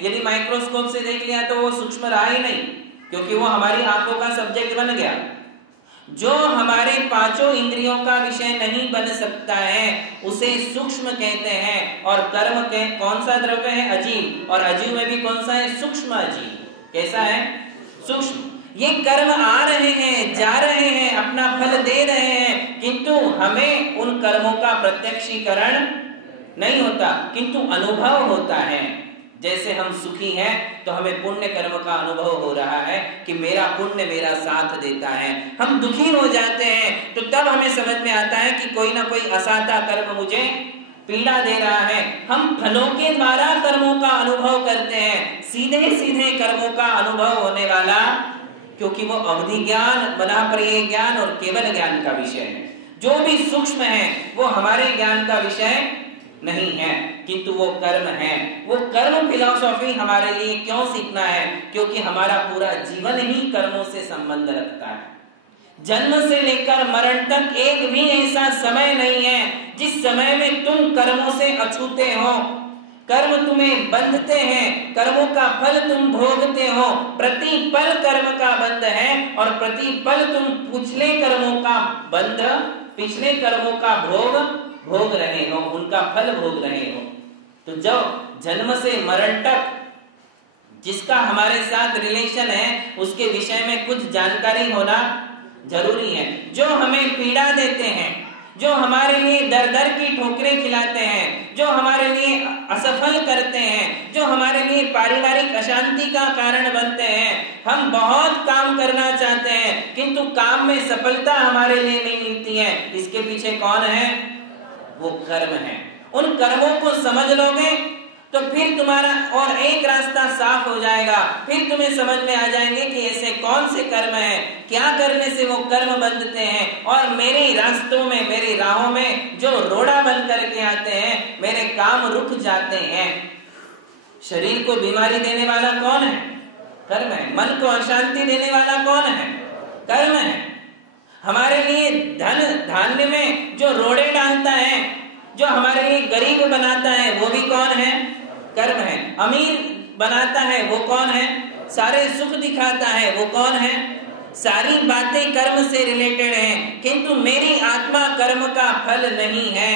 यदि माइक्रोस्कोप से देख लिया तो वो सूक्ष्म रहा ही नहीं, क्योंकि वो हमारी आंखों का सब्जेक्ट बन गया। जो हमारे पांचों इंद्रियों का विषय नहीं बन सकता है उसे सूक्ष्म कहते हैं। और कर्म के कौन सा द्रव्य है? अजीव। और अजीव में भी कौन सा है? सूक्ष्म अजीव। कैसा है? सूक्ष्म। ये कर्म आ रहे हैं, जा रहे हैं, अपना फल दे रहे हैं, किंतु हमें उन कर्मों का प्रत्यक्षीकरण नहीं होता, किंतु अनुभव होता है। जैसे हम सुखी हैं तो हमें पुण्य कर्म का अनुभव हो रहा है कि मेरा पुण्य मेरा साथ देता है। हम दुखी हो जाते हैं तो तब हमें समझ में आता है कि कोई ना कोई असाता कर्म मुझे पीड़ा दे रहा है। हम फलों के द्वारा कर्मों का अनुभव करते हैं, सीधे सीधे कर्मों का अनुभव होने वाला, क्योंकि वो अवधि ज्ञान, मनापर्यय ज्ञान और केवल ज्ञान का विषय है। जो भी सूक्ष्म है वो हमारे ज्ञान का विषय नहीं है, किंतु वो कर्म है। वो कर्म फिलॉसफी हमारे लिए क्यों सीखना है? क्योंकि हमारा पूरा जीवन ही कर्मों से संबंध रखता है। जन्म से लेकर मरण तक एक भी ऐसा समय नहीं है जिस समय में तुम कर्मों से अछूते हो। कर्म तुम्हें बंधते हैं, कर्मों का फल तुम भोगते हो। प्रति पल कर्म का बंध है और प्रति पल तुम पिछले कर्मों का बंध, पिछले कर्मों का भोग रहे हो, उनका फल भोग रहे हो। तो जब जन्म से मरण तक जिसका हमारे साथ रिलेशन है उसके विषय में कुछ जानकारी होना जरूरी है। जो हमें पीड़ा देते हैं, जो हमारे लिए दर दर की ठोकरें खिलाते हैं, जो हमारे लिए असफल करते हैं, जो हमारे लिए पारिवारिक अशांति का कारण बनते हैं। हम बहुत काम करना चाहते हैं किंतु काम में सफलता हमारे लिए नहीं मिलती है। इसके पीछे कौन है? वो कर्म है। उन कर्मों को समझ लोगे तो फिर तुम्हारा और एक रास्ता साफ हो जाएगा। फिर तुम्हें समझ में आ जाएंगे कि ऐसे कौन से कर्म हैं, क्या करने से वो कर्म बंधते हैं, और मेरे रास्तों में, मेरी राहों में जो रोड़ा बन करके आते हैं, मेरे काम रुक जाते हैं। शरीर को बीमारी देने वाला कौन है? कर्म है। मन को अशांति देने वाला कौन है? कर्म है। हमारे लिए धन धान्य में जो रोड़े डालता है, जो हमारे लिए गरीब बनाता है, वो भी कौन है? कर्म है। अमीर बनाता है वो कौन है? सारे सुख दिखाता है वो कौन है? सारी बातें कर्म से रिलेटेड हैं, किंतु मेरी आत्मा कर्म का फल नहीं है।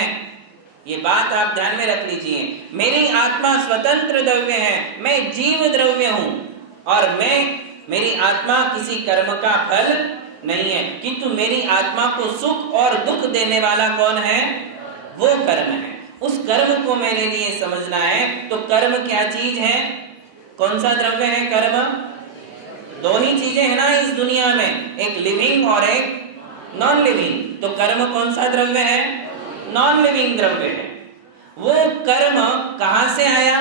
ये बात आप ध्यान में रख लीजिए। मेरी आत्मा स्वतंत्र द्रव्य है, मैं जीव द्रव्य हूं और मेरी आत्मा किसी कर्म का फल नहीं है, किंतु मेरी आत्मा को सुख और दुख देने वाला कौन है? वो कर्म है। उस कर्म को मेरे लिए समझना है। तो कर्म क्या चीज है? कौन सा द्रव्य है कर्म? दो ही चीजें है ना इस दुनिया में, एक लिविंग और एक नॉन लिविंग। तो कर्म कौन सा द्रव्य है? नॉन लिविंग द्रव्य है। वो कर्म कहां से आया?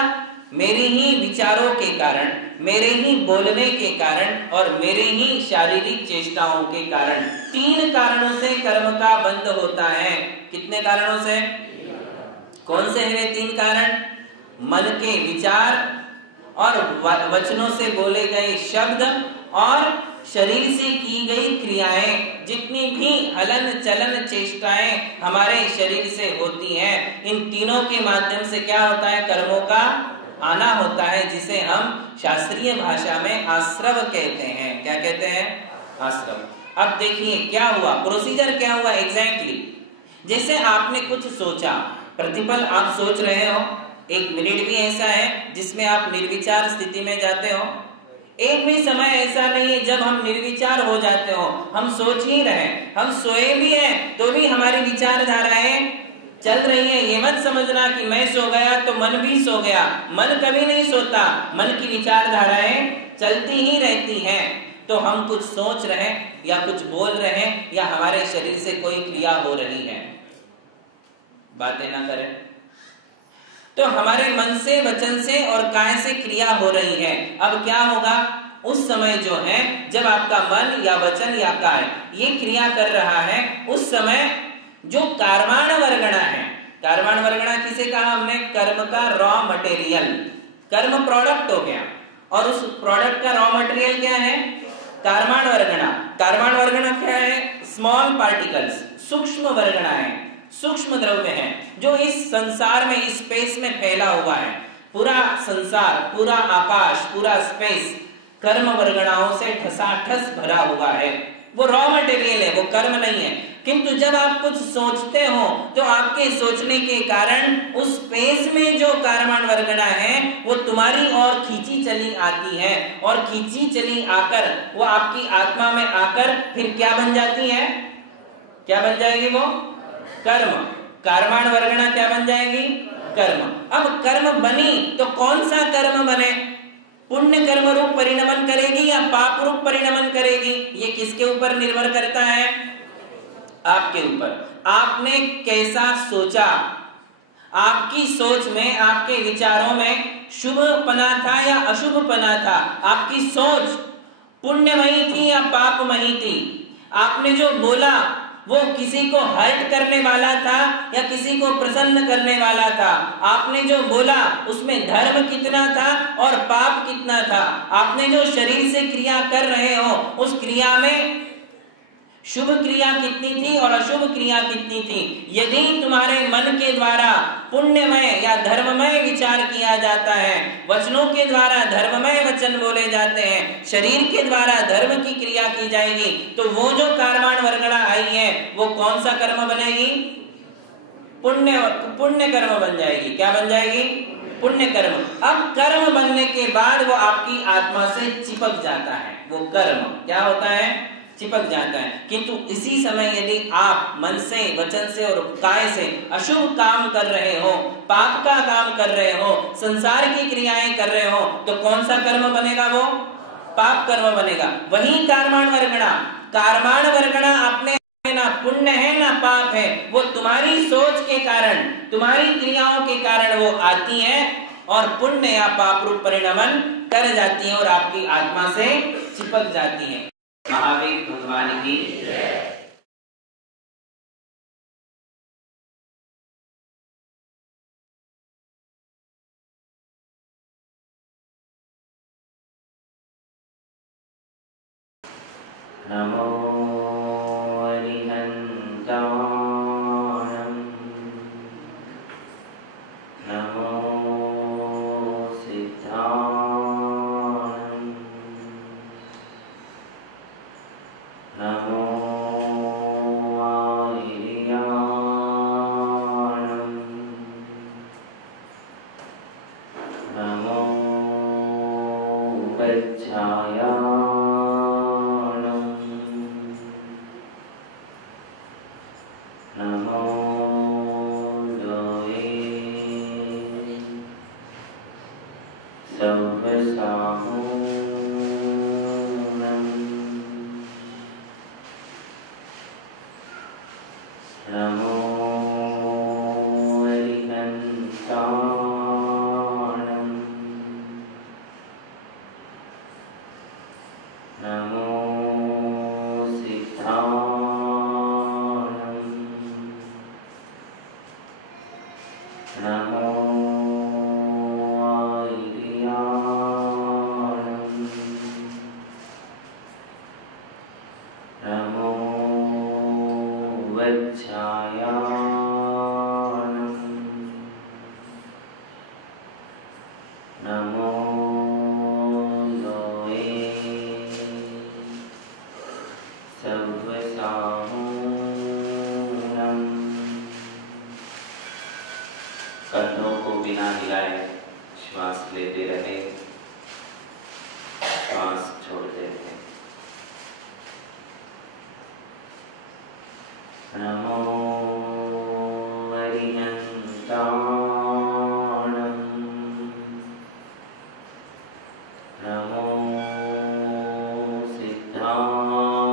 मेरे ही विचारों के कारण, मेरे ही बोलने के कारण और मेरे ही शारीरिक चेष्टाओं के कारण। तीन कारणों से कर्म का बंध होता है। कितने कारणों से? कौन से हैं वे तीन कारण? मन के विचार और वचनों से बोले गए शब्द और शरीर से की गई क्रियाएं। जितनी भी हलन चलन चेष्टाएं हमारे शरीर से होती हैं, इन तीनों के माध्यम से क्या होता है? कर्मों का आना होता है, जिसे हम शास्त्रीय भाषा में आश्रव कहते हैं। क्या कहते हैं? आश्रव। अब देखिए क्या हुआ, प्रोसीजर क्या हुआ एग्जैक्टली। जैसे आपने कुछ सोचा, प्रतिपल आप सोच रहे हो, एक मिनट भी ऐसा है जिसमें आप निर्विचार स्थिति में जाते हो। एक भी समय ऐसा नहीं है जब हम निर्विचार हो जाते हो। हम सोच ही रहे, हम सोए भी हैं तो भी हमारी विचारधाराएं चल रही है। ये मत समझना कि मैं सो गया तो मन भी सो गया। मन कभी नहीं सोता, मन की विचारधाराएं चलती ही रहती हैं। तो हम कुछ सोच रहे हैं या कुछ बोल रहे हैं या हमारे शरीर से कोई क्रिया हो रही है, बातें ना करें तो हमारे मन से, वचन से और काय से क्रिया हो रही है। अब क्या होगा? उस समय जो है जब आपका मन या वचन या काय ये क्रिया कर रहा है, उस समय जो कार्माण वर्गणा है, कार्माण वर्गणा किसे कहा हमने? कर्म का रॉ मटेरियल। कर्म प्रोडक्ट हो गया और उस प्रोडक्ट का रॉ मटेरियल क्या है? कार्माण वर्गणा। कार्माण वर्गणा क्या है? स्मॉल पार्टिकल्स, सूक्ष्म वर्गणा है, सूक्ष्म द्रव्य है जो इस संसार में, इस स्पेस में फैला हुआ है। पूरा संसार, पूरा आकाश, पूरा स्पेस कर्म वर्गणाओं से ठसाठस भरा हुआ है। वो रॉ मटेरियल है, वो कर्म नहीं है। किंतु जब आप कुछ सोचते हो तो आपके सोचने के कारण उस स्पेस में जो कर्मण वर्गणा है वो तुम्हारी ओर खींची चली आती है, और खींची चली आकर वो आपकी आत्मा में आकर फिर क्या बन जाती है? क्या बन जाएगी वो? कर्म। कर्मण वर्गणा क्या बन जाएगी? कर्म। अब कर्म बनी तो कौन सा कर्म बने? पुण्य कर्म रूप परिणमन करेगी या पाप रूप परिणमन करेगी? ये किसके ऊपर निर्भर करता है? आपके ऊपर। आपने कैसा सोचा, आपकी सोच में, आपके विचारों में शुभ पना था या अशुभ पना था? आपकी सोच पुण्यमयी थी या पापमयी थी? आपने जो बोला वो किसी को हर्ट करने वाला था या किसी को प्रसन्न करने वाला था? आपने जो बोला उसमें धर्म कितना था और पाप कितना था? आपने जो शरीर से क्रिया कर रहे हो उस क्रिया में शुभ क्रिया कितनी थी और अशुभ क्रिया कितनी थी? यदि तुम्हारे मन के द्वारा पुण्यमय या धर्ममय विचार किया जाता है, वचनों के द्वारा धर्ममय वचन बोले जाते हैं, शरीर के द्वारा धर्म की क्रिया की जाएगी, तो वो जो कर्मण वर्गणा आई है वो कौन सा कर्म बनेगी? पुण्य कर्म बन जाएगी। क्या बन जाएगी? पुण्य कर्म। अब कर्म बनने के बाद वो आपकी आत्मा से चिपक जाता है। वो कर्म क्या होता है? चिपक जाता है। किंतु इसी समय यदि आप मन से, वचन से और काय से अशुभ काम कर रहे हो, पाप का काम कर रहे हो, संसार की क्रियाएं कर रहे हो, तो कौन सा कर्म बनेगा? वो पाप कर्म बनेगा। वही कर्मण वर्गणा, कर्मण वर्गणा अपने ना पुण्य है ना पाप है, वो तुम्हारी सोच के कारण, तुम्हारी क्रियाओं के कारण वो आती है और पुण्य या पाप रूप परिणमन कर जाती है और आपकी आत्मा से चिपक जाती है। महावीर भगवान की नमो कंधों को बिना हिलाए श्वास लेते रहे, श्वास छोड़ते रहे। नमो अरिहंताणं, नमो सिद्धाणं,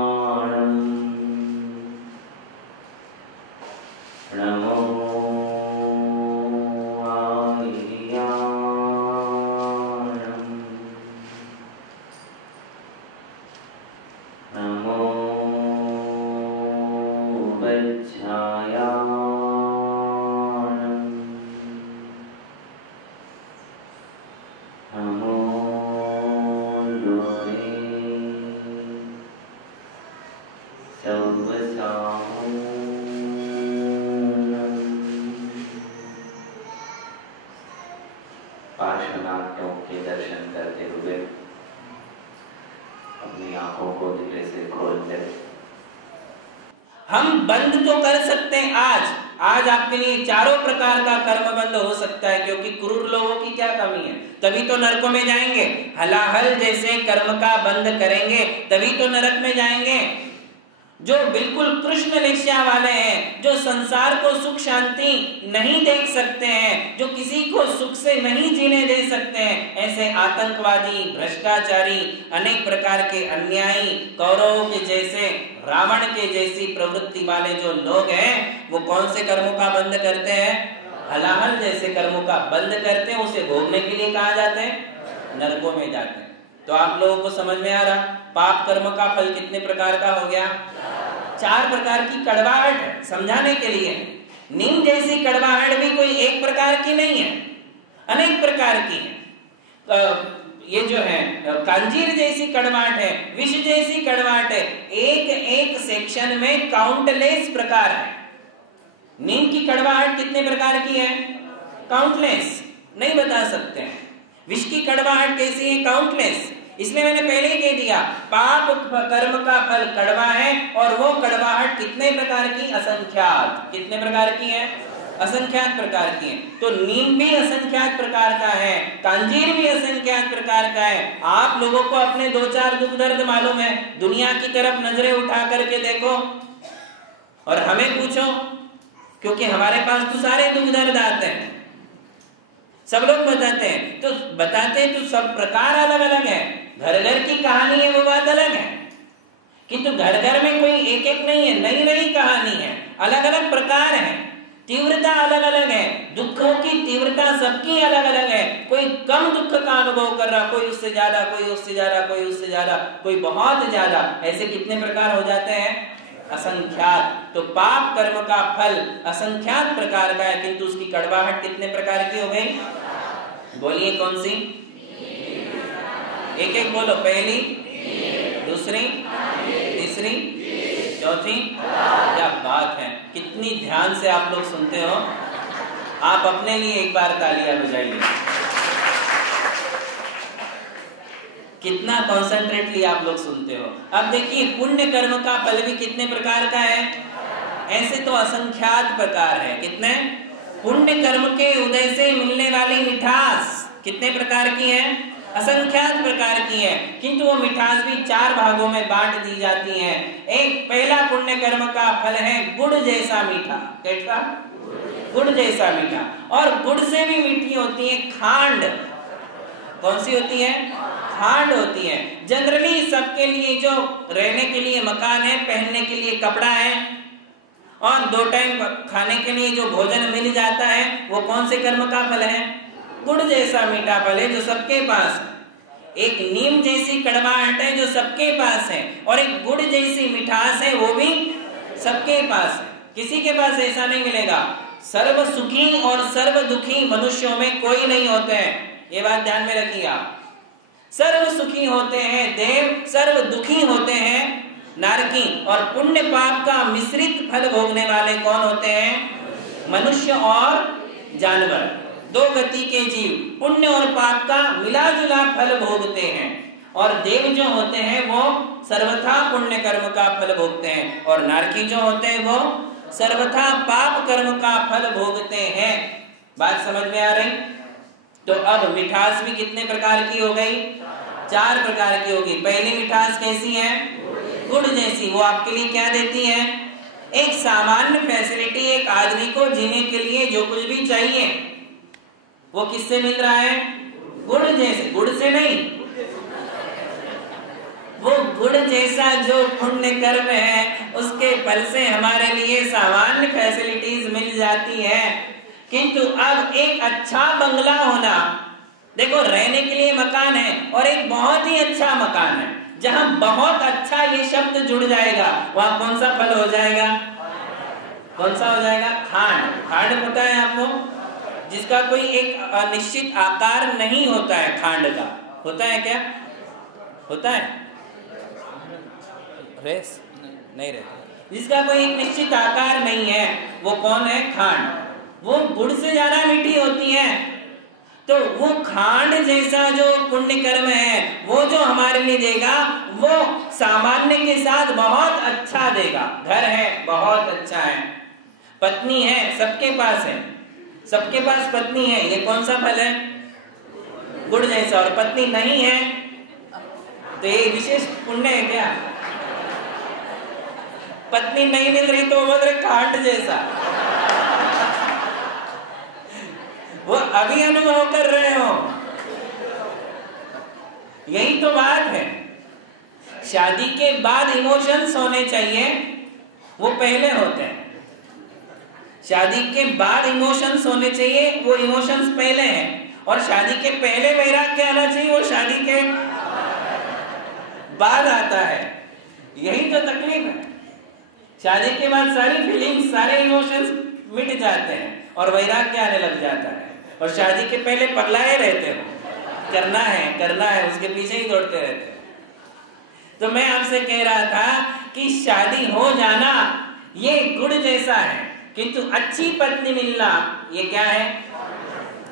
नमो अपनी आंखों को धीरे से खोल ले। हम बंद तो कर सकते हैं आज आपके लिए चारों प्रकार का कर्म बंद हो सकता है, क्योंकि क्रूर लोगों की क्या कमी है, तभी तो नरकों में जाएंगे। हलाहल जैसे कर्म का बंद करेंगे तभी तो नरक में जाएंगे। जो बिल्कुल कृष्ण निष्ठा वाले हैं, जो संसार को सुख शांति नहीं देख सकते हैं, जो किसी को सुख से नहीं जीने दे सकते हैं, ऐसे आतंकवादी, भ्रष्टाचारी, अनेक प्रकार के अन्यायी, कौरवों के जैसे, रावण के जैसी प्रवृत्ति वाले जो लोग हैं, वो कौन से कर्मों का बंद करते हैं? हलाहल जैसे कर्मों का बंद करते हैं। उसे भोगने के लिए कहाँ जाते हैं? नरकों में जाते हैं। तो आप लोगों को समझ में आ रहा, पाप कर्म का फल कितने प्रकार का हो गया? 4 प्रकार की कड़वाहट है। समझाने के लिए, नीम जैसी कड़वाहट भी कोई एक प्रकार की नहीं है, अनेक प्रकार की है। ये जो है कांजीर जैसी कड़वाहट है, विष जैसी कड़वाहट है, एक सेक्शन में काउंटलेस प्रकार है। नीम की कड़वाहट कितने प्रकार की है? काउंटलेस, नहीं बता सकते हैं। विष की कड़वाहट कैसी है? काउंटलेस। इसलिए मैंने पहले ही कह दिया, पाप कर्म का फल कड़वा है, और वो कड़वाहट कितने प्रकार की? असंख्यात। कितने प्रकार की है? असंख्यात प्रकार की है। तो नीम भी असंख्यात प्रकार का है, कांजीर भी असंख्यात प्रकार का है। आप लोगों को अपने 2-4 दुख दर्द मालूम है, दुनिया की तरफ नजरें उठा करके देखो और हमें पूछो, क्योंकि हमारे पास तो सारे दुख दर्द आते हैं, सब लोग बताते हैं। तो बताते हैं तो सब प्रकार अलग अलग है। घर घर की कहानी है, वो बात अलग है, किंतु घर घर में कोई एक एक नहीं है, नई नई कहानी है, अलग अलग प्रकार है, तीव्रता अलग अलग है। दुखों की तीव्रता सबकी अलग अलग है। कोई कम दुख का अनुभव कर रहा, कोई उससे ज्यादा, कोई उससे ज्यादा, कोई उससे ज्यादा, कोई बहुत ज्यादा। ऐसे कितने प्रकार हो जाते हैं? असंख्यात। तो पाप कर्म का फल असंख्यात प्रकार का है, किंतु उसकी कड़वाहट कितने प्रकार की हो गई? बोलिए कौन सी? एक एक बोलो। पहली, दूसरी, तीसरी, चौथी। क्या बात है, कितनी ध्यान से आप लोग सुनते हो। आप अपने लिए एक बार तालियां बजाइए। कितना कॉन्सेंट्रेटली आप लोग सुनते हो। अब देखिए, पुण्य कर्म का फल भी कितने प्रकार का है? ऐसे तो असंख्यात प्रकार है। कितने? पुण्य कर्म के उदय से मिलने वाली मिठास कितने प्रकार की है? असंख्यात प्रकार की है, किंतु वो मिठास भी 4 भागों में बांट दी जाती है। एक पहला पुण्य कर्म का फल है गुड़ जैसा मीठा। कैसा? गुड़ जैसा मीठा। और गुड़ से भी मीठी होती है खांड। कौन सी होती है? खांड होती है। जनरली सबके लिए जो रहने के लिए मकान है, पहनने के लिए कपड़ा है, और 2 टाइम खाने के लिए जो भोजन मिल जाता है, वो कौन से कर्म का फल है? गुड़ जैसा मीठा फल है, जो सबके पास है। एक नीम जैसी कड़वाहट है जो सबके पास है, और एक गुड़ जैसी मिठास है, वो भी सबके पास है। किसी के पास ऐसा नहीं मिलेगा। सर्व सुखी और सर्व दुखी मनुष्यों में कोई नहीं होते हैं, ये बात ध्यान में रखिए आप। सर्व सुखी होते हैं देव, सर्व दुखी होते हैं नारकी। और पुण्य पाप का मिश्रित फल भोगने वाले कौन होते हैं? मनुष्य और जानवर, 2 गति के जीव पुण्य और पाप का मिला जुला फल भोगते हैं। और देव जो होते हैं वो सर्वथा पुण्य कर्म का फल भोगते हैं, और नारकी जो होते हैं वो सर्वथा पाप कर्म का फल भोगते हैं। बात समझ में आ रही? तो अब मिठास भी कितने प्रकार की हो गई? 4 प्रकार की होगी। पहली मिठास कैसी है? गुड़ जैसी। वो आपके लिए क्या देती है? एक सामान्य फैसिलिटी। एक आदमी को जीने के लिए जो कुछ भी चाहिए वो किससे मिल रहा है? गुड़ जैसे। गुड़ से नहीं, वो गुड़ जैसा जो पुण्य कर्म है उसके फल से हमारे लिए सामान्य फैसिलिटीज मिल जाती है। किंतु अब एक अच्छा बंगला होना, देखो रहने के लिए मकान है, और एक बहुत ही अच्छा मकान है, जहां बहुत अच्छा ये शब्द जुड़ जाएगा, वहां कौन सा फल हो जाएगा? कौन सा हो जाएगा? खांड। खांड पता है आपको? जिसका कोई एक निश्चित आकार नहीं होता है। खांड का होता है क्या? होता है? रेस नहीं रहता। जिसका कोई एक निश्चित आकार नहीं है, वो कौन है? खांड। वो गुड़ से ज्यादा मीठी होती है। तो वो खांड जैसा जो पुण्य कर्म है वो जो हमारे लिए देगा वो सामान्य के साथ बहुत अच्छा देगा। घर है बहुत अच्छा है, पत्नी है सबके पास है, सबके पास पत्नी है, ये कौन सा फल है? गुड़ जैसा। और पत्नी नहीं है तो ये विशेष पुण्य है क्या? पत्नी नहीं मिल रही तो बोल रहे खांड जैसा। वो अभी अनुभव कर रहे हो। यही तो बात है। शादी के बाद इमोशंस होने चाहिए, वो पहले होते हैं। शादी के बाद इमोशंस होने चाहिए, वो इमोशंस पहले हैं। और शादी के पहले वैराग्य आना चाहिए, वो शादी के बाद आता है। यही तो तकलीफ है। शादी के बाद सारी फीलिंग्स, सारे इमोशंस मिट जाते हैं और वैराग्य आने लग जाता है। और शादी के पहले पगलाए रहते हो, करना है, उसके पीछे ही दौड़ते रहते हो। तो मैं आपसे कह रहा था कि शादी हो जाना ये गुड़ जैसा है, किंतु अच्छी पत्नी मिलना ये क्या है?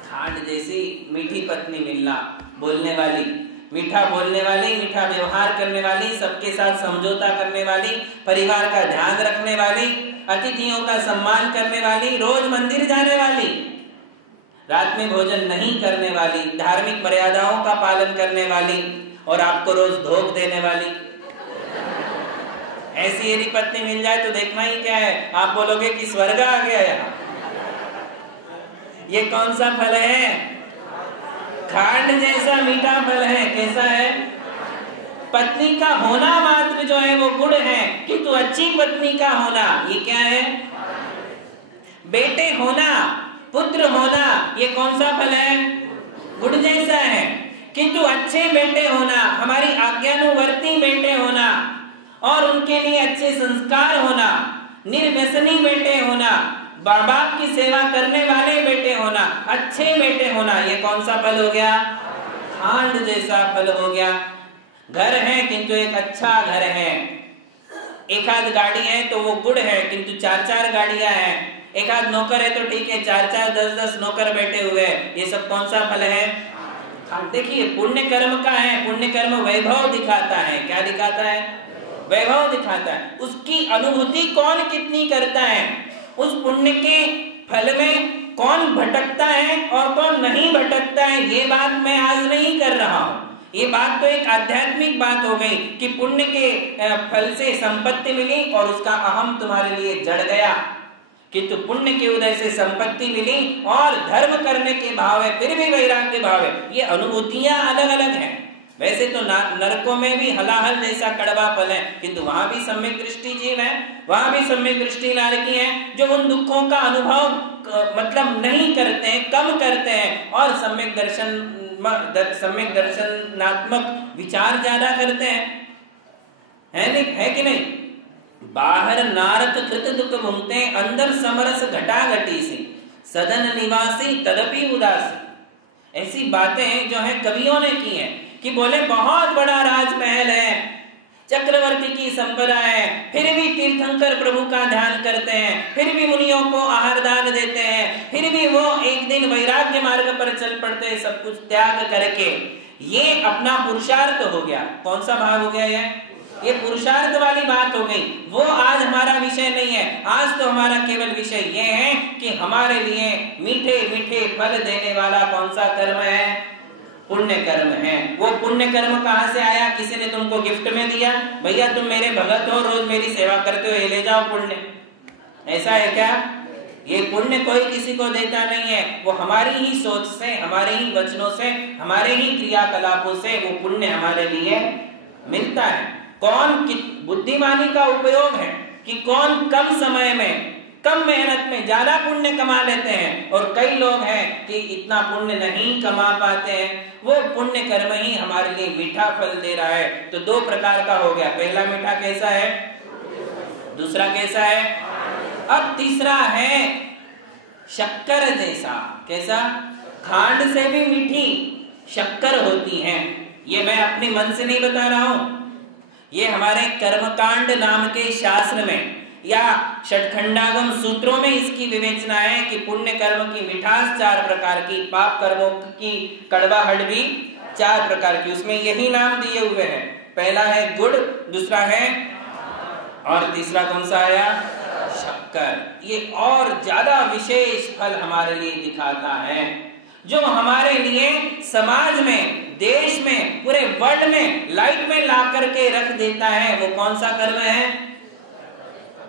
खांड जैसी मीठी पत्नी मिलना, बोलने वाली, मीठा बोलने वाली, मीठा व्यवहार करने वाली, सबके साथ समझौता करने वाली, परिवार का ध्यान रखने वाली, अतिथियों का सम्मान करने वाली, रोज मंदिर जाने वाली, रात में भोजन नहीं करने वाली, धार्मिक मर्यादाओं का पालन करने वाली और आपको रोज धोख देने वाली। ऐसी यदि पत्नी मिल जाए तो देखना ही क्या है, आप बोलोगे कि स्वर्ग आ गया यहाँ। ये कौन सा फल है? खांड जैसा मीठा फल है। कैसा है? पत्नी का होना मात्र जो है वो गुड़ है, किंतु अच्छी पत्नी का होना ये क्या है? बेटे होना, पुत्र होना, ये कौन सा फल है? गुड़ जैसा है। किंतु अच्छे बेटे होना, हमारी आज्ञानुवर्ती बेटे होना और उनके लिए अच्छे संस्कार होना, निर्व्यसनी बेटे होना, बाप बाप की सेवा करने वाले बेटे होना, अच्छे बेटे होना, ये कौन सा फल हो गया? खांड जैसा फल हो गया। घर है किंतु एक अच्छा घर है। एक आध गाड़ी है तो वो गुड़ है, किंतु 4-4 गाड़ियां हैं। एक आध नौकर है तो ठीक है, 4-4 10-10 नौकर बैठे हुए, ये सब कौन सा फल है? देखिए पुण्य कर्म का है। पुण्य कर्म वैभव दिखाता है। क्या दिखाता है? वैभव दिखाता है। उसकी अनुभूति कौन कितनी करता है, उस पुण्य के फल में कौन भटकता है और कौन नहीं भटकता है, ये बात मैं आज नहीं कर रहा हूँ। ये बात तो एक आध्यात्मिक बात हो गई कि पुण्य के फल से संपत्ति मिली और उसका अहम तुम्हारे लिए जड़ गया, किंतु पुण्य के उदय से संपत्ति मिली और धर्म करने के भाव है, फिर भी वैराग्य भाव है। ये अनुभूतियां अलग अलग हैं। वैसे तो नरकों में भी हलाहल जैसा कड़वा फल है, किंतु वहां भी सम्यक दृष्टि जीव है, वहां भी सम्यक दृष्टि लड़की है जो उन दुखों का अनुभव मतलब नहीं करते हैं, कम करते हैं और सम्यक दर्शनात्मक विचार ज्यादा करते हैं। है कि नहीं? बाहर नारक कृत दुख घूमते, अंदर समरस घटा घटी सी, सदन निवासी तदपि उदासी। ऐसी बातें जो है कवियों ने की हैं कि बोले बहुत बड़ा राजमहल है, चक्रवर्ती की संपदा है, फिर भी तीर्थंकर प्रभु का ध्यान करते हैं, फिर भी मुनियों को आहार दान देते हैं, फिर भी वो एक दिन वैराग्य मार्ग पर चल पड़ते हैं, सब कुछ त्याग करके। ये अपना पुरुषार्थ हो गया। कौन सा भाव हो गया? ये पुरुषार्थ वाली बात हो गई। वो आज हमारा विषय नहीं है। आज तो हमारा केवल विषय ये है कि हमारे लिए मीठे मीठे फल देने वाला कौन सा कर्म है? पुण्य कर्म है। वो पुण्य कर्म कहाँ से आया? किसी ने तुमको गिफ्ट में दिया, भैया तुम मेरे भगत हो, रोज मेरी सेवा करते हो, ये ले जाओ पुण्य। ऐसा है क्या? ये पुण्य कोई किसी को देता नहीं है। वो हमारी ही सोच से, हमारे ही वचनों से, हमारे ही क्रियाकलापों से वो पुण्य हमारे लिए मिलता है। कौन बुद्धिमानी का उपयोग है कि कौन कम समय में, कम मेहनत में ज्यादा पुण्य कमा लेते हैं, और कई लोग हैं कि इतना पुण्य नहीं कमा पाते हैं। वो पुण्य कर्म ही हमारे लिए मीठा फल दे रहा है। तो 2 प्रकार का हो गया। पहला मीठा कैसा है? दूसरा कैसा है? अब तीसरा है शक्कर जैसा। कैसा? खांड से भी मीठी शक्कर होती है। ये मैं अपने मन से नहीं बता रहा हूं, ये हमारे कर्मकांड नाम के शास्त्र में या षटखंडागम सूत्रों में इसकी विवेचना है कि पुण्य कर्म की मिठास 4 प्रकार की, पाप कर्मों की कड़वाहट भी 4 प्रकार की, उसमें यही नाम दिए हुए हैं। पहला है गुड़, दूसरा है और तीसरा कौन सा आया? शक्कर। ये और ज्यादा विशेष फल हमारे लिए दिखाता है, जो हमारे लिए समाज में, देश में, पूरे वर्ल्ड में लाइट में ला करके रख देता है। वो कौन सा कर्म है?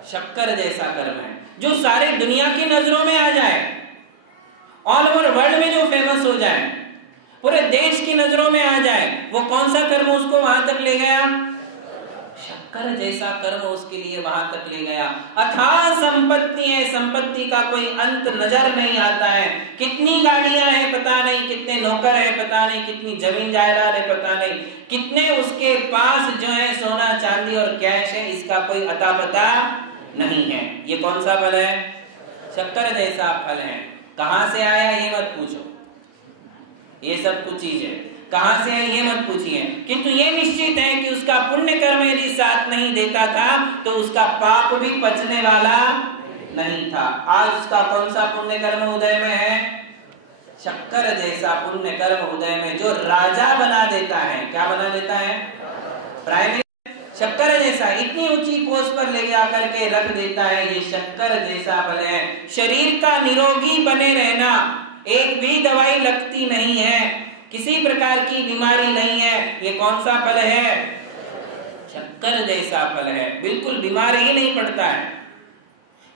शक्कर जैसा कर्म है, जो सारे दुनिया की नजरों में आ जाए, ऑल ओवर वर्ल्ड में जो फेमस हो जाए, पूरे देश की नजरों में आ जाए। वो कौन सा कर्म उसको वहां तक ले गया? शक्कर जैसा कर्म उसके लिए वहां तक ले गया। अथाह संपत्ति है, संपत्ति का कोई अंत नजर नहीं आता है। कितनी गाड़ियां हैं पता नहीं, कितने नौकर हैं पता नहीं, कितनी जमीन जायदाद है पता नहीं, कितने उसके पास जो है सोना चांदी और कैश है, इसका कोई अता पता नहीं है। ये कौन सा फल है? शक्कर जैसा फल है। कहां से आया ये मत पूछो, ये सब कुछ चीजें कहां से है ये मत पूछिए, किंतु ये निश्चित है कि उसका पुण्य कर्म यदि साथ नहीं देता था तो उसका पाप भी पचने वाला नहीं था। आज उसका कौन सा पुण्य कर्म उदय में है? शक्कर जैसा पुण्य कर्म उदय में, जो राजा बना देता है। क्या बना देता है? Prime minister. शक्कर जैसा इतनी ऊंची पोस्ट पर ले आकर के रख देता है। ये शक्कर जैसा फल है। शरीर का निरोगी बने रहना, एक भी दवाई लगती नहीं है, किसी प्रकार की बीमारी नहीं है। ये कौन सा फल है? शक्कर जैसा फल है। बिल्कुल बीमार ही नहीं पड़ता है।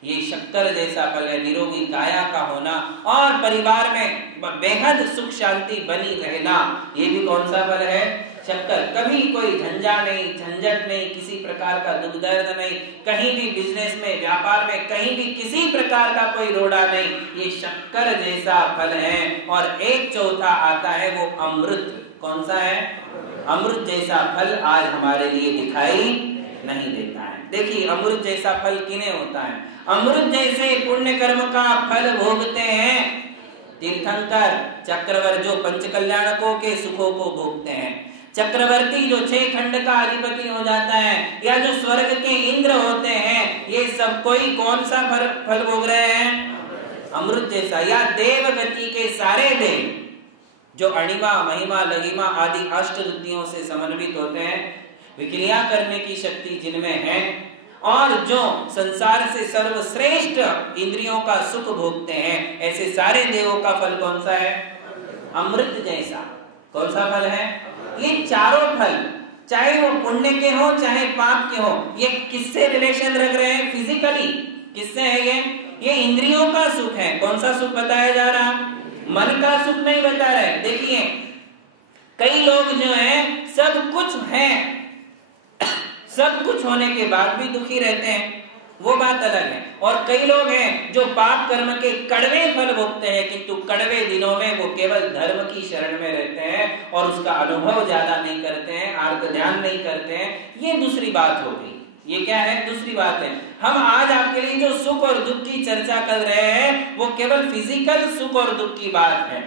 ये शक्कर जैसा फल है। निरोगी काया का होना और परिवार में बेहद सुख शांति बनी रहना, ये भी कौन सा फल है? शक्कर। कभी कोई झंझा नहीं, झंझट नहीं, किसी प्रकार का दुख दर्द नहीं, कहीं भी बिजनेस में, व्यापार में, कहीं भी किसी प्रकार का कोई रोड़ा नहीं। ये शक्कर जैसा फल है। और एक चौथा आता है वो अमृत। कौन सा है? अमृत जैसा फल आज हमारे लिए दिखाई नहीं देता है। देखिए अमृत जैसा फल किन्हें होता है? अमृत जैसे पुण्य कर्म का फल भोगते हैं तीर्थंकर, चक्रवर्ती, जो पंचकल्याणकों के सुखों को भोगते हैं। चक्रवर्ती जो 6 खंड का अधिपति हो जाता है, या जो स्वर्ग के इंद्र होते हैं, ये सब कोई कौन सा फल भोग रहे हैं? अमृत जैसा। या देव गति के सारे देव जो अणिमा, महिमा, लघिमा आदि अष्टरुद्धियों से समन्वित होते हैं, विक्रिया करने की शक्ति जिनमें है, और जो संसार से सर्वश्रेष्ठ इंद्रियों का सुख भोगते हैं, ऐसे सारे देवों का फल कौन सा है? अमृत जैसा। कौन सा फल है? ये चारों फल, चाहे वो पुण्य के हो चाहे पाप के हो, ये किससे रिलेशन रख रहे हैं? फिजिकली किससे है? ये इंद्रियों का सुख है। कौन सा सुख बताया जा रहा? मन का सुख नहीं बता रहे। देखिए कई लोग जो हैं सब कुछ है, सब कुछ होने के बाद भी दुखी रहते हैं, वो बात अलग है। और कई लोग हैं जो पाप कर्म के कड़वे फल भोगते हैं, किंतु कड़वे दिनों में वो केवल धर्म की शरण में रहते हैं और उसका अनुभव ज्यादा नहीं करते हैं, आर्त ध्यान नहीं करते हैं। ये दूसरी बात हो गई। ये क्या है? दूसरी बात है। हम आज आपके लिए जो सुख और दुख की चर्चा कर रहे हैं वो केवल फिजिकल सुख और दुख की बात है,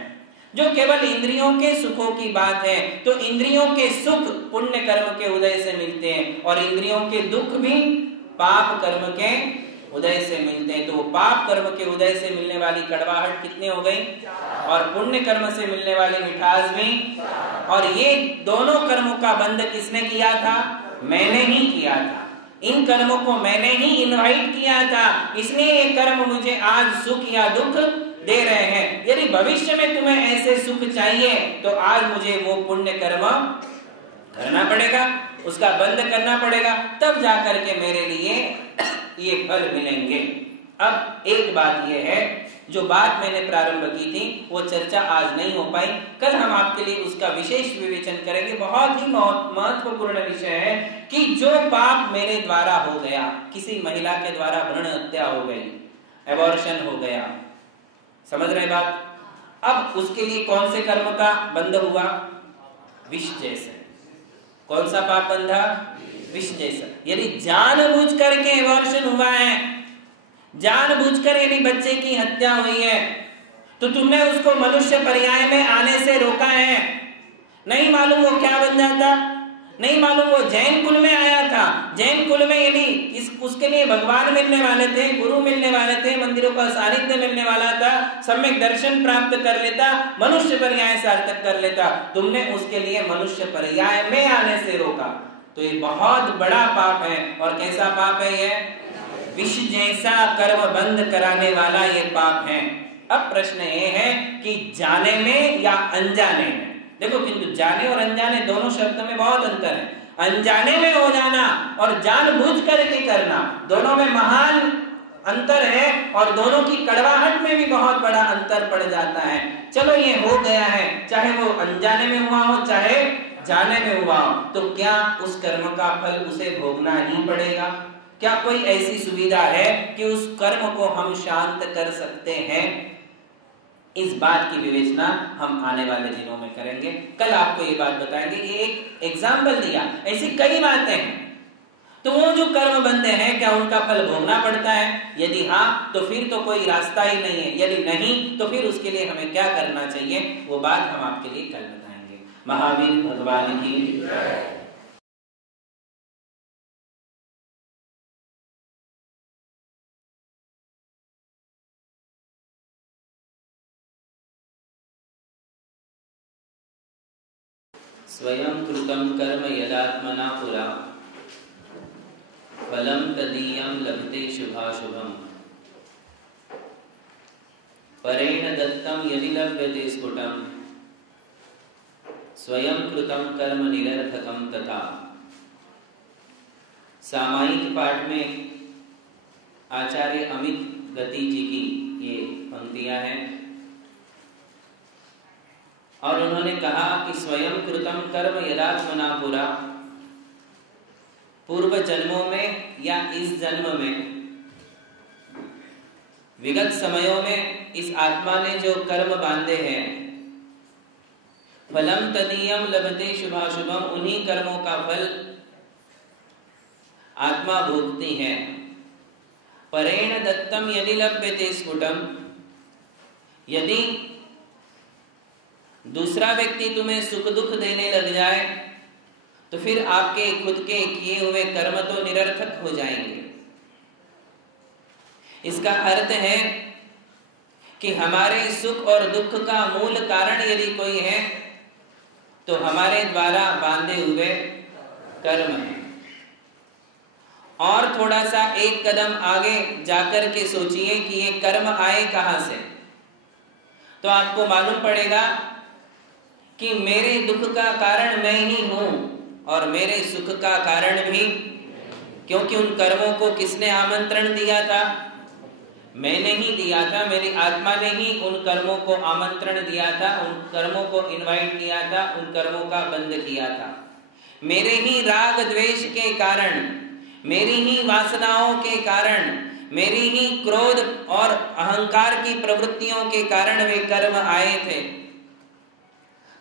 जो केवल इंद्रियों के सुखों की बात है। तो इंद्रियों के सुख पुण्य कर्म के उदय से मिलते हैं, और इंद्रियों के दुख भी पाप कर्म के उदय से मिलते हैं। तो वो पाप कर्म के उदय से मिलने वाली कड़वाहट कितनी हो गई? और पुण्य कर्म से मिलने वाली मिठास भी। और ये दोनों कर्मों का बंध किसने किया था? मैंने ही किया था। इन कर्मों को मैंने ही इनवाइट किया था, इसलिए ये कर्म मुझे आज सुख या दुख दे रहे हैं। यदि भविष्य में तुम्हें ऐसे सुख चाहिए तो आज मुझे वो पुण्य कर्म करना पड़ेगा, उसका बंद करना पड़ेगा, तब जाकर के मेरे लिए ये फल मिलेंगे। अब एक बात यह है, जो बात मैंने प्रारंभ की थी वो चर्चा आज नहीं हो पाई, कल हम आपके लिए उसका विशेष विवेचन करेंगे। बहुत ही महत्वपूर्ण विषय है कि जो पाप मेरे द्वारा हो गया, किसी महिला के द्वारा भ्रूण हत्या हो गई, एबॉर्शन हो गया, समझ रहे बात? अब उसके लिए कौन से कर्म का बंध हुआ? विष जैसे। कौन सा पाप बंधा? विष जैसा। यदि जानबूझ करके एबॉर्शन हुआ है, जानबूझकर यदि बच्चे की हत्या हुई है, तो तुमने उसको मनुष्य पर्याय में आने से रोका है। नहीं मालूम वो क्या बन जाता, नहीं मालूम वो जैन कुल में आया था, जैन कुल में यदि उसके लिए भगवान मिलने वाले थे, गुरु मिलने वाले थे, मंदिरों का सानिध्य मिलने वाला था, सम्यक दर्शन प्राप्त कर लेता, मनुष्य पर्याय सार्थक कर लेता, तुमने उसके लिए मनुष्य पर्याय में आने से रोका, तो ये बहुत बड़ा पाप है। और कैसा पाप है ये? विष जैसा कर्म बंद कराने वाला ये पाप है। अब प्रश्न ये है कि जाने में या अनजाने में। देखो, किंतु जाने और अनजाने दोनों शब्दों में बहुत अंतर है। अनजाने में हो जाना और जानबूझ करके करना, दोनों में महान अंतर है और दोनों की कड़वाहट में भी बहुत बड़ा अंतर पड़ जाता है। चलो ये हो गया है, चाहे वो अनजाने में हुआ हो चाहे जाने में हुआ हो, तो क्या उस कर्म का फल उसे भोगना ही पड़ेगा? क्या कोई ऐसी सुविधा है कि उस कर्म को हम शांत कर सकते हैं? इस बात की विवेचना हम आने वाले दिनों में करेंगे। कल आपको ये बात बताएंगे। ये एक एग्जाम्पल दिया, ऐसी कई बातें हैं। तो वो जो कर्म बंधे हैं, क्या उनका फल भोगना पड़ता है? यदि हाँ, तो फिर तो कोई रास्ता ही नहीं है। यदि नहीं, तो फिर उसके लिए हमें क्या करना चाहिए, वो बात हम आपके लिए कल बताएंगे। महावीर भगवान की जय। स्वयं कृतं कर्म यदात्मना पुरा फलं तदीयं लभते शुभाशुभम् परेण दत्तं यदि लभ्यते स्फुटं स्वयं कृतं कर्म निरर्थकं तथा। सामायिक पाठ में आचार्य अमित गति जी की ये पंक्तियां हैं और उन्होंने कहा कि स्वयं कृतं कर्म यदात्मना पुरा, पूर्व जन्मों में या इस जन्म में, विगत समयों में इस आत्मा ने जो कर्म बांधे हैं, फलम तदीयम लभते शुभाशुभम, उन्हीं कर्मों का फल आत्मा भोगती है। परेण दत्तम यदि लभ्यते स्फुटम, यदि दूसरा व्यक्ति तुम्हें सुख दुख देने लग जाए तो फिर आपके खुद के किए हुए कर्म तो निरर्थक हो जाएंगे। इसका अर्थ है कि हमारे सुख और दुख का मूल कारण यदि कोई है तो हमारे द्वारा बांधे हुए कर्म है। और थोड़ा सा एक कदम आगे जाकर के सोचिए कि ये कर्म आए कहां से, तो आपको मालूम पड़ेगा कि मेरे दुख का कारण मैं ही हूं और मेरे सुख का कारण भी, क्योंकि उन कर्मों को किसने आमंत्रण दिया था? मैंने ही दिया था। मेरी आत्मा ने ही उन कर्मों को आमंत्रण दिया था, उन कर्मों को इनवाइट किया था, उन कर्मों का बंद किया था। मेरे ही राग द्वेष के कारण, मेरी ही वासनाओं के कारण, मेरी ही क्रोध और अहंकार की प्रवृत्तियों के कारण वे कर्म आए थे।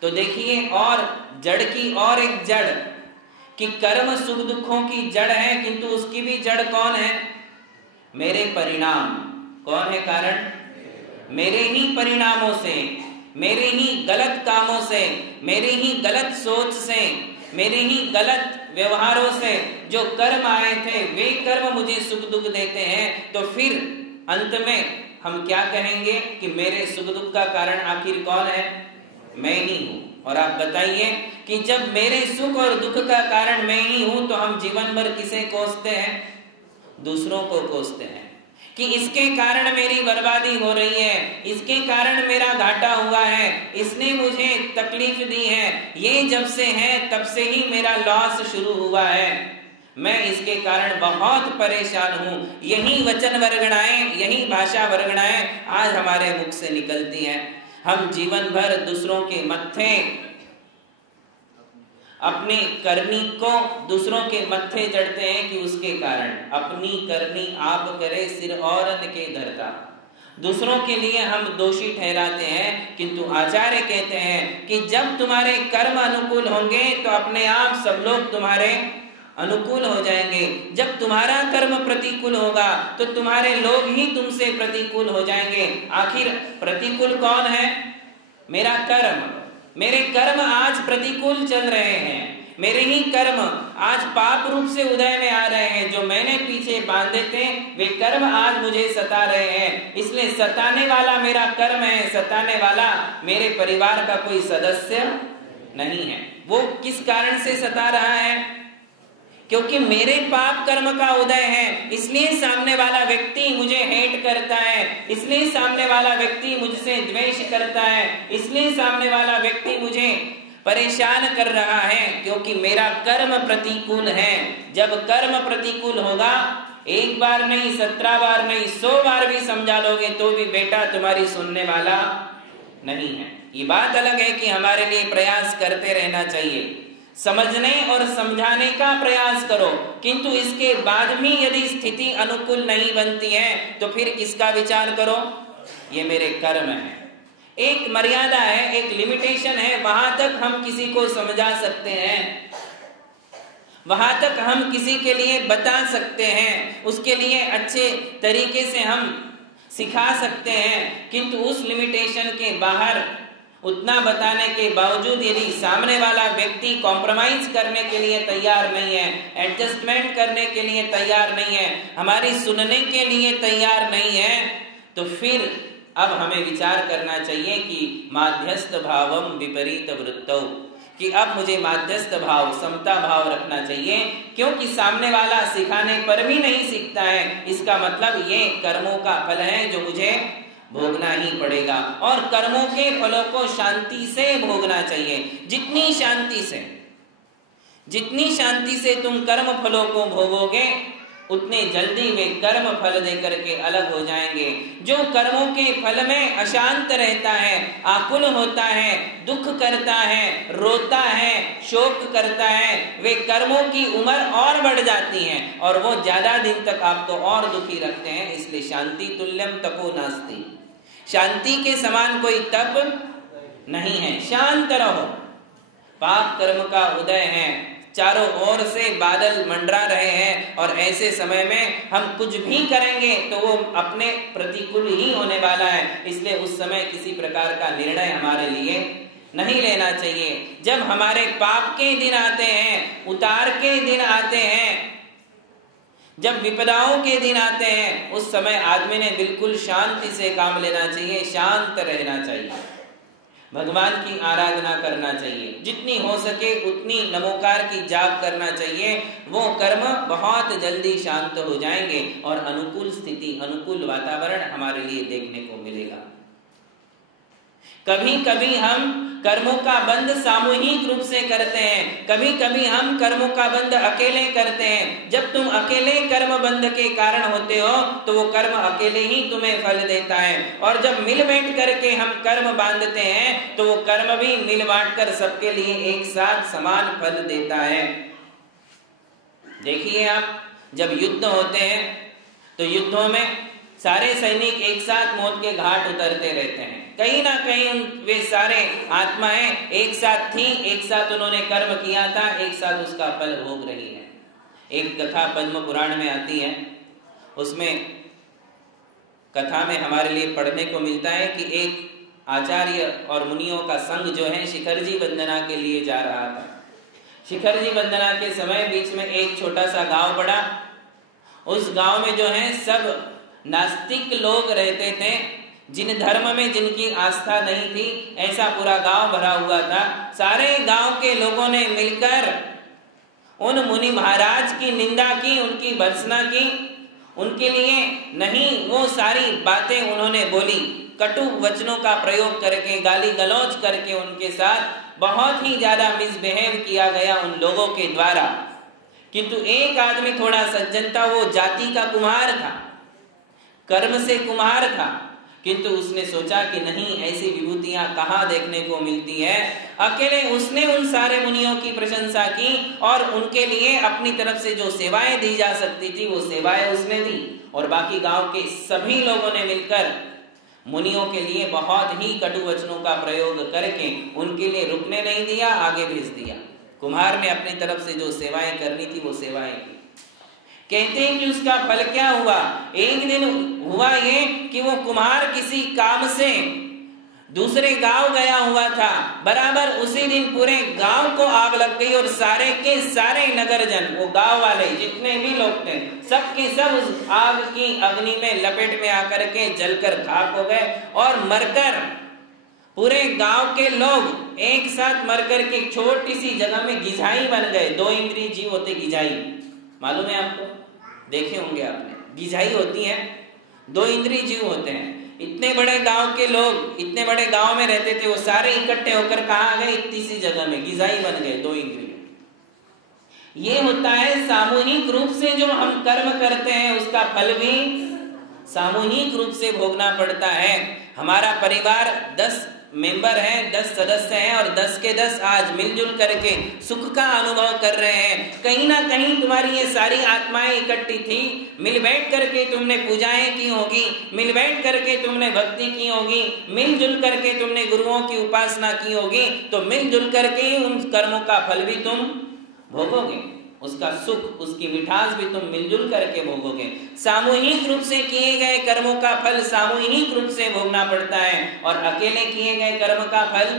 तो देखिए, और जड़ की और एक जड़ कि कर्म सुख दुखों की जड़ है, किंतु उसकी भी जड़ कौन है? मेरे परिणाम। कौन है कारण? मेरे ही परिणामों से, मेरे ही गलत कामों से, मेरे ही गलत सोच से, मेरे ही गलत व्यवहारों से जो कर्म आए थे, वे कर्म मुझे सुख दुख देते हैं। तो फिर अंत में हम क्या कहेंगे कि मेरे सुख दुख का कारण आखिर कौन है? मैं ही हूं। और आप बताइए कि जब मेरे सुख और दुख का कारण मैं ही हूं तो हम जीवन भर किसे कोसते हैं? दूसरों को कोसते हैं कि इसके कारण मेरी बर्बादी हो रही है, इसके कारण मेरा घाटा हुआ है, इसने मुझे तकलीफ दी है, ये जब से है तब से ही मेरा लॉस शुरू हुआ है, मैं इसके कारण बहुत परेशान हूं। यही वचन वर्गणाएं, यही भाषा वर्गणाएं आज हमारे मुख से निकलती हैं। हम जीवन भर दूसरों के मत्थे, अपने करनी को दूसरों के मत्थे जड़ते हैं कि उसके कारण अपनी करनी आप करे सिर औरन के धरता। दूसरों के लिए हम दोषी ठहराते हैं, किंतु आचार्य कहते हैं कि जब तुम्हारे कर्म अनुकूल होंगे तो अपने आप सब लोग तुम्हारे अनुकूल हो जाएंगे। जब तुम्हारा कर्म प्रतिकूल होगा तो तुम्हारे लोग ही तुमसे प्रतिकूल हो जाएंगे। आखिर प्रतिकूल कौन है? मेरा कर्म। मेरे कर्म आज प्रतिकूल चल रहे हैं, मेरे ही कर्म आज पाप रूप से उदय में आ रहे हैं। जो मैंने पीछे बांधे थे वे कर्म आज मुझे सता रहे हैं। इसलिए सताने वाला मेरा कर्म है, सताने वाला मेरे परिवार का कोई सदस्य नहीं है। वो किस कारण से सता रहा है? क्योंकि मेरे पाप कर्म का उदय है, इसलिए सामने वाला व्यक्ति मुझे हेट करता है, इसलिए सामने वाला व्यक्ति मुझसे द्वेष करता है, इसलिए सामने वाला व्यक्ति मुझे परेशान कर रहा है, क्योंकि मेरा कर्म प्रतिकूल है। जब कर्म प्रतिकूल होगा, एक बार नहीं, 17 बार नहीं, 100 बार भी समझा लोगे तो भी बेटा तुम्हारी सुनने वाला नहीं है। ये बात अलग है कि हमारे लिए प्रयास करते रहना चाहिए, समझने और समझाने का प्रयास करो, किंतु इसके बाद भी यदि स्थिति अनुकूल नहीं बनती है तो फिर किसका विचार करो? ये मेरे कर्म है। एक मर्यादा है, एक लिमिटेशन है, वहां तक हम किसी को समझा सकते हैं, वहां तक हम किसी के लिए बता सकते हैं, उसके लिए अच्छे तरीके से हम सिखा सकते हैं, किंतु उस लिमिटेशन के बाहर उतना बताने के बावजूद यदि सामने वाला व्यक्ति कॉम्प्रोमाइज करने के लिए तैयार नहीं है, एडजस्टमेंट करने के लिए तैयार नहीं है, हमारी सुनने के लिए तैयार नहीं है, तो फिर अब हमें विचार करना चाहिए कि माध्यस्थ भावम विपरीत वृत्तौ, कि अब मुझे माध्यस्थ भाव, समता भाव रखना चाहिए, क्योंकि सामने वाला सिखाने पर भी नहीं सीखता है। इसका मतलब ये कर्मों का फल है जो मुझे भोगना ही पड़ेगा, और कर्मों के फलों को शांति से भोगना चाहिए। जितनी शांति से तुम कर्म फलों को भोगोगे, उतने जल्दी वे कर्म फल देकर के अलग हो जाएंगे। जो कर्मों के फल में अशांत रहता है, आकुल होता है, दुख करता है, रोता है, शोक करता है, वे कर्मों की उम्र और बढ़ जाती है और वो ज्यादा दिन तक आपको और दुखी रखते हैं। इसलिए शांति तुल्यम तपो नास्ति, शांति के समान कोई तप नहीं है। शांत रहो। पाप कर्म का उदय है, चारों ओर से बादल मंडरा रहे हैं, और ऐसे समय में हम कुछ भी करेंगे तो वो अपने प्रतिकूल ही होने वाला है। इसलिए उस समय किसी प्रकार का निर्णय हमारे लिए नहीं लेना चाहिए। जब हमारे पाप के दिन आते हैं, उतार के दिन आते हैं, जब विपदाओं के दिन आते हैं, उस समय आदमी ने बिल्कुल शांति से काम लेना चाहिए, शांत रहना चाहिए, भगवान की आराधना करना चाहिए, जितनी हो सके उतनी नमोकार की जाप करना चाहिए। वो कर्म बहुत जल्दी शांत हो जाएंगे और अनुकूल स्थिति, अनुकूल वातावरण हमारे लिए देखने को मिलेगा। कभी कभी हम कर्मों का बंध सामूहिक रूप से करते हैं, कभी कभी हम कर्मों का बंध अकेले करते हैं। जब तुम अकेले कर्म बंध के कारण होते हो तो वो कर्म अकेले ही तुम्हें फल देता है, और जब मिल बैठ करके हम कर्म बांधते हैं तो वो कर्म भी मिल बांट कर सबके लिए एक साथ समान फल देता है। देखिए आप, जब युद्ध होते हैं तो युद्धों में सारे सैनिक एक साथ मौत के घाट उतरते रहते हैं। कहीं ना कहीं वे सारे आत्माएं एक साथ थी, एक साथ उन्होंने कर्म किया था, एक साथ उसका फल भोग रही है। एक कथा पद्म पुराण में आती है, उसमें कथा में हमारे लिए पढ़ने को मिलता है कि एक आचार्य और मुनियों का संघ जो है शिखरजी वंदना के लिए जा रहा था। शिखरजी वंदना के समय बीच में एक छोटा सा गांव पड़ा। उस गांव में जो है सब नास्तिक लोग रहते थे, जिन धर्म में जिनकी आस्था नहीं थी, ऐसा पूरा गांव भरा हुआ था। सारे गांव के लोगों ने मिलकर उन मुनि महाराज की निंदा की, उनकी भर्त्सना की, उनके लिए नहीं वो सारी बातें उन्होंने बोली, कटु वचनों का प्रयोग करके, गाली गलौज करके उनके साथ बहुत ही ज्यादा मिसबिहेव किया गया उन लोगों के द्वारा। किंतु एक आदमी थोड़ा सज्जन था, वो जाति का कुम्हार था, कर्म से कुम्हार था, किंतु उसने सोचा कि नहीं, ऐसी विभूतियां कहाँ देखने को मिलती है। अकेले उसने उन सारे मुनियों की प्रशंसा की और उनके लिए अपनी तरफ से जो सेवाएं दी जा सकती थी वो सेवाएं उसने दी, और बाकी गांव के सभी लोगों ने मिलकर मुनियों के लिए बहुत ही कटु वचनों का प्रयोग करके उनके लिए रुकने नहीं दिया, आगे भेज दिया। कुम्हार ने अपनी तरफ से जो सेवाएं करनी थी वो सेवाएं की। कहते हैं कि उसका फल क्या हुआ। एक दिन हुआ ये कि वो कुम्हार किसी काम से दूसरे गांव गया हुआ था, बराबर उसी दिन पूरे गांव को आग लग गई और सारे के सारे नगरजन, वो गांव वाले जितने भी लोग थे, सब के सब उस आग की अग्नि में लपेट में आकर के जलकर खाक हो गए और मरकर पूरे गांव के लोग एक साथ मरकर के छोटी सी जगह में गिझाई बन गए। 2 इंद्रिय जीव होते गिझाई, मालूम है आपको? देखे होंगे आपने, गिझाई होती है, 2 इंद्रिय जीव होते हैं। इतने बड़े गांव के लोग, इतने बड़े गांव में रहते थे, वो सारे इकट्ठे होकर कहाँ गए? इतनी सी जगह में गिझाई बन गए 2 इंद्रिय। ये होता है सामूहिक रूप से जो हम कर्म करते हैं उसका फल भी सामूहिक रूप से भोगना पड़ता है। हमारा परिवार 10 मेंबर हैं, 10 सदस्य हैं और 10 के 10 आज मिलजुल करके सुख का अनुभव कर रहे हैं। कहीं ना कहीं तुम्हारी ये सारी आत्माएं इकट्ठी थी, मिल बैठ करके तुमने पूजाएं की होगी, मिल बैठ करके तुमने भक्ति की होगी, मिलजुल करके तुमने गुरुओं की उपासना की होगी, तो मिलजुल करके उन कर्मों का फल भी तुम भोगोगे, उसका सुख, उसकी मिठास भी तुम मिलजुल करके भोगोगे। सामूहिक रूप से किए गए कर्मों का फल सामूहिक रूप से भोगना पड़ता है और अकेले किए गए कर्म का फल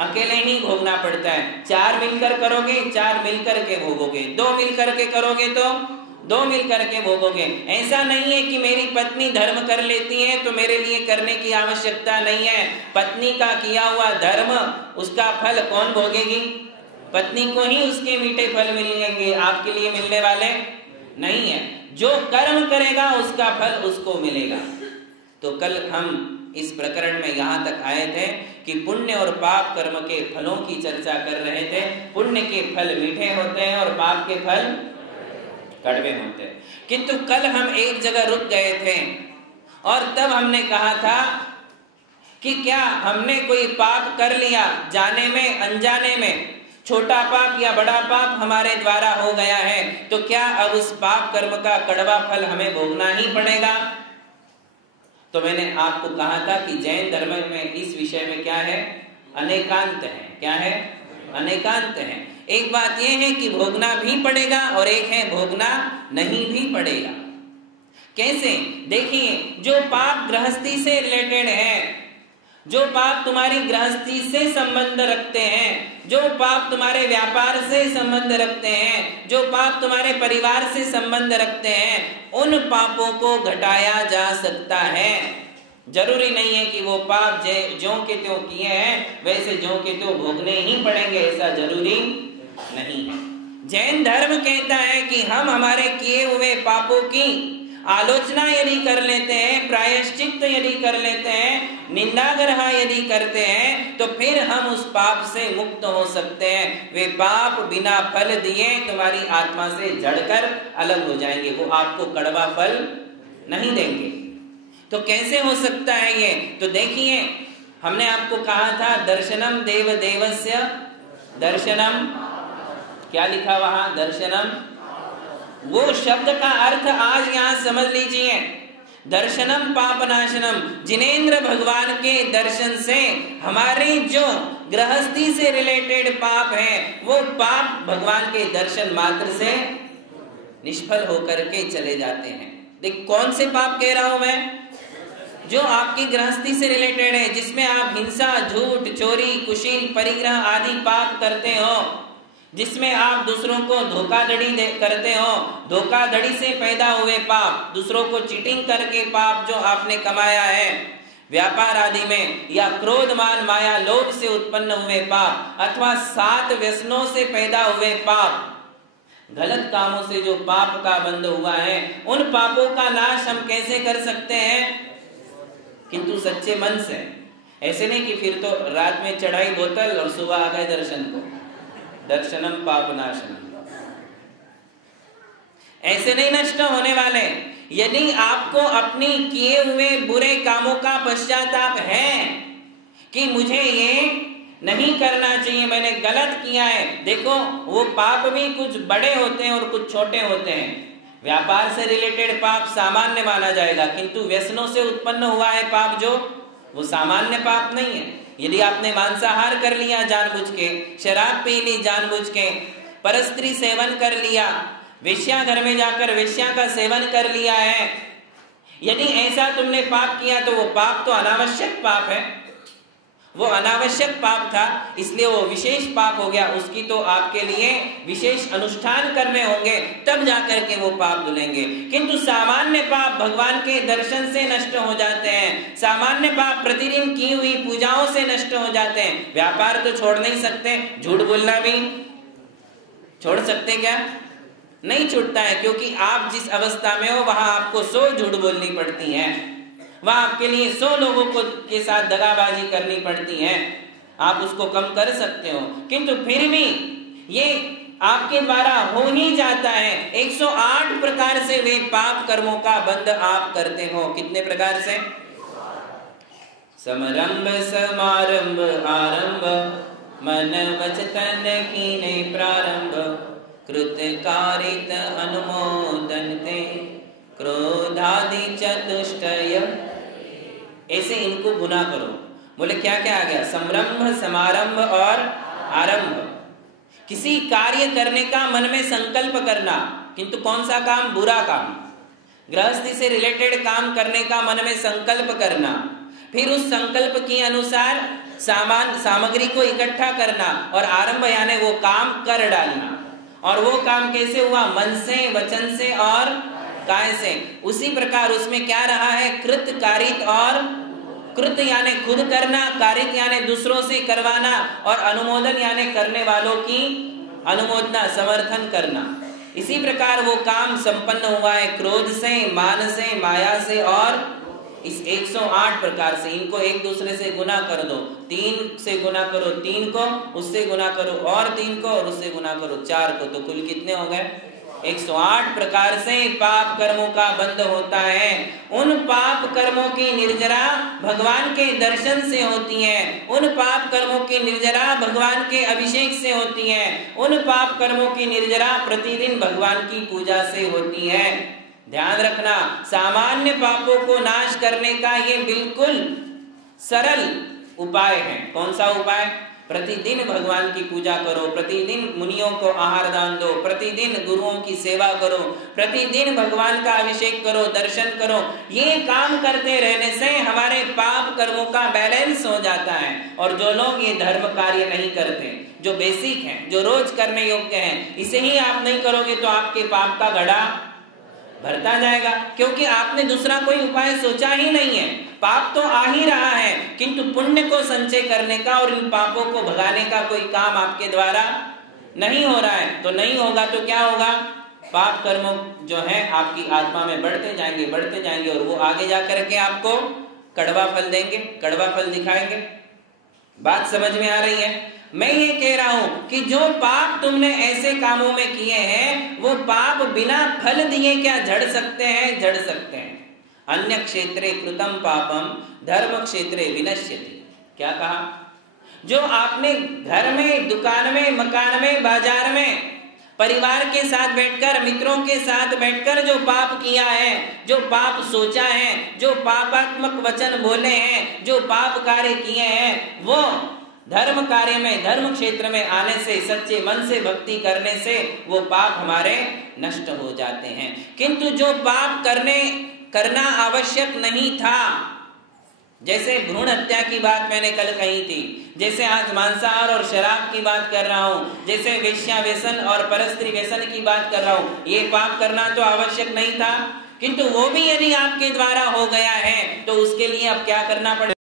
अकेले ही भोगना पड़ता है। 4 मिलकर करोगे 4 मिलकर के भोगोगे, 2 मिलकर के करोगे तो 2 मिलकर के भोगोगे। ऐसा नहीं है कि मेरी पत्नी धर्म कर लेती है तो मेरे लिए करने की आवश्यकता नहीं है। पत्नी का किया हुआ धर्म, उसका फल कौन भोगेगी? पत्नी को ही उसके मीठे फल मिलेंगे, आपके लिए मिलने वाले नहीं है। जो कर्म करेगा उसका फल उसको मिलेगा। तो कल हम इस प्रकरण में यहाँ तक आए थे कि पुण्य और पाप कर्म के फलों की चर्चा कर रहे थे। पुण्य के फल मीठे होते हैं और पाप के फल कड़वे होते हैं। किंतु कल हम एक जगह रुक गए थे और तब हमने कहा था कि क्या हमने कोई पाप कर लिया, जाने में अनजाने में, छोटा पाप या बड़ा पाप हमारे द्वारा हो गया है, तो क्या अब उस पाप कर्म का कड़वा फल हमें भोगना ही पड़ेगा? तो मैंने आपको कहा था कि जैन धर्म में इस विषय में क्या है? अनेकांत है। क्या है? अनेकांत है। एक बात यह है कि भोगना भी पड़ेगा और एक है भोगना नहीं भी पड़ेगा। कैसे? देखिए, जो पाप गृहस्थी से रिलेटेड है, जो पाप तुम्हारी गृहस्थी से संबंध रखते हैं, जो पाप तुम्हारे व्यापार से संबंध रखते हैं, जो पाप तुम्हारे परिवार से संबंध रखते हैं, उन पापों को घटाया जा सकता है। जरूरी नहीं है कि वो पाप ज्यों के त्यों किए हैं वैसे ज्यों के त्यों भोगने ही पड़ेंगे, ऐसा जरूरी नहीं है। जैन धर्म कहता है कि हम हमारे किए हुए पापों की आलोचना यदि कर लेते हैं, प्रायश्चित यदि कर लेते हैं, निंदाग्रह यदि करते हैं, तो फिर हम उस पाप से मुक्त हो सकते हैं। वे पाप बिना फल दिए तुम्हारी आत्मा से जड़कर अलग हो जाएंगे, वो आपको कड़वा फल नहीं देंगे। तो कैसे हो सकता है ये? तो देखिए, हमने आपको कहा था दर्शनम देव देवस्य दर्शनम, क्या लिखा वहां? दर्शनम। वो शब्द का अर्थ आज यहां समझ लीजिए, दर्शनम पापनाशनम। जिनेंद्र भगवान के दर्शन से हमारे जो गृहस्थी से रिलेटेड पाप है, वो पाप भगवान के दर्शन मात्र से निष्फल होकर के चले जाते हैं। देख, कौन से पाप कह रहा हूं मैं? जो आपकी गृहस्थी से रिलेटेड है, जिसमें आप हिंसा, झूठ, चोरी, कुशील, परिग्रह आदि पाप करते हो, जिसमें आप दूसरों को धोखाधड़ी करते हो, धोखाधड़ी से पैदा हुए पाप, दूसरों को चीटिंग करके पाप जो आपने कमाया है व्यापार आदि में, या क्रोध, मान, माया, लोभ से उत्पन्न हुए पाप, अथवा 7 व्यसनों से पैदा हुए पाप, गलत कामों से जो पाप का बंध हुआ है, उन पापों का नाश हम कैसे कर सकते हैं? किंतु सच्चे मन से। ऐसे नहीं कि फिर तो रात में चढ़ाई बोतल और सुबह आ गए दर्शन को, दर्शनम पापनाशनम, ऐसे नहीं नष्ट होने वाले। यदि आपको अपनी किए हुए बुरे कामों का पश्चाताप है कि मुझे ये नहीं करना चाहिए, मैंने गलत किया है। देखो, वो पाप भी कुछ बड़े होते हैं और कुछ छोटे होते हैं। व्यापार से रिलेटेड पाप सामान्य माना जाएगा, किंतु व्यसनों से उत्पन्न हुआ है पाप जो, वो सामान्य पाप नहीं है। यदि आपने मांसाहार कर लिया जानबूझ के, शराब पी ली जानबूझ के, परस्त्री सेवन कर लिया, वेश्या घर में जाकर वेश्या का सेवन कर लिया है, यदि ऐसा तुमने पाप किया तो वो पाप तो अनावश्यक पाप है। वो अनावश्यक पाप था, इसलिए वो विशेष पाप हो गया। उसकी तो आपके लिए विशेष अनुष्ठान करने होंगे, तब जाकर के वो पाप धुलेंगे। किंतु सामान्य पाप भगवान के दर्शन से नष्ट हो जाते हैं, सामान्य पाप प्रतिदिन की हुई पूजाओं से नष्ट हो जाते हैं। व्यापार तो छोड़ नहीं सकते, झूठ बोलना भी छोड़ सकते क्या? नहीं छूटता है, क्योंकि आप जिस अवस्था में हो वहां आपको 100 झूठ बोलनी पड़ती है, वहां आपके लिए 100 लोगों को के साथ दगाबाजी करनी पड़ती है। आप उसको कम कर सकते हो, किंतु फिर भी ये आपके द्वारा हो ही जाता है। 108 प्रकार से वे पाप कर्मों का बंध आप करते हो। कितने प्रकार से? समरंभ समारंभ आरंभ, मन वचन कीने प्रारंभ, कृत कारित अनुमोदन ते, क्रोधादि चतुष्टय। ऐसे इनको गुना करो। बोले क्या क्या आ गया? संरंभ, समारंभ और आरंभ। किसी कार्य करने का मन में संकल्प करना, किंतु कौन सा काम? बुरा काम। गृहस्थी से रिलेटेड काम करने का मन में संकल्प करना, फिर उस संकल्प के अनुसार सामग्री को इकट्ठा करना और आरंभ यानी वो काम कर डालना। और वो काम कैसे हुआ? मन से, वचन से और काय से। उसी प्रकार उसमें क्या रहा है? कृत, कारित और कृत यानी खुद करना, कारित यानी दूसरों से करवाना, और अनुमोदन यानी करने वालों की अनुमोदना, समर्थन करना। इसी प्रकार वो काम संपन्न हुआ है क्रोध से, मान से, माया से और इस 108 प्रकार से। इनको एक दूसरे से गुना कर दो। 3 से गुना करो 3 को, उससे गुना करो और 3 को, और उससे गुना करो 4 को, तो कुल कितने हो गए? 108 प्रकार से पाप कर्मों का बंध होता है। उन पाप कर्मों की निर्जरा भगवान के दर्शन से होती है, उन पाप कर्मों की निर्जरा भगवान के अभिषेक से होती है, उन पाप कर्मों की निर्जरा प्रतिदिन भगवान की पूजा से होती है। ध्यान रखना, सामान्य पापों को नाश करने का ये बिल्कुल सरल उपाय है। कौन सा उपाय? प्रतिदिन भगवान की पूजा करो, प्रतिदिन मुनियों को आहार दान दो, प्रतिदिन गुरुओं की सेवा करो, प्रतिदिन भगवान का अभिषेक करो, दर्शन करो। ये काम करते रहने से हमारे पाप कर्मों का बैलेंस हो जाता है। और जो लोग ये धर्म कार्य नहीं करते, जो बेसिक हैं, जो रोज करने योग्य हैं, इसे ही आप नहीं करोगे तो आपके पाप का घड़ा भरता जाएगा, क्योंकि आपने दूसरा कोई उपाय सोचा ही नहीं है। पाप तो आ ही रहा है, किंतु पुण्य को संचय करने का और इन पापों को भगाने का कोई काम आपके द्वारा नहीं हो रहा है। तो नहीं होगा तो क्या होगा? पाप कर्म जो है आपकी आत्मा में बढ़ते जाएंगे और वो आगे जाकर के आपको कड़वा फल देंगे, कड़वा फल दिखाएंगे। बात समझ में आ रही है? मैं ये कह रहा हूं कि जो पाप तुमने ऐसे कामों में किए हैं, वो पाप बिना फल दिए क्या झड़ सकते हैं? झड़ सकते हैं। अन्य क्षेत्रे कृतम पापम धर्म क्षेत्रे विनश्यति। क्या कहा? जो आपने घर में, दुकान में, मकान में, बाजार में, परिवार के साथ बैठकर, मित्रों के साथ बैठकर जो पाप किया है, जो पाप सोचा है, जो पापात्मक वचन बोले हैं, जो पाप कार्य किए हैं, वो धर्म कार्य में, धर्म क्षेत्र में आने से, सच्चे मन से भक्ति करने से वो पाप हमारे नष्ट हो जाते हैं। किंतु जो पाप करना आवश्यक नहीं था, जैसे भ्रूण हत्या की बात मैंने कल कही थी, जैसे आज मांसाहार और शराब की बात कर रहा हूँ, जैसे वेश्या व्यसन और परस्त्री व्यसन की बात कर रहा हूँ, ये पाप करना तो आवश्यक नहीं था, किंतु वो भी यदि आपके द्वारा हो गया है तो उसके लिए अब क्या करना पड़ेगा?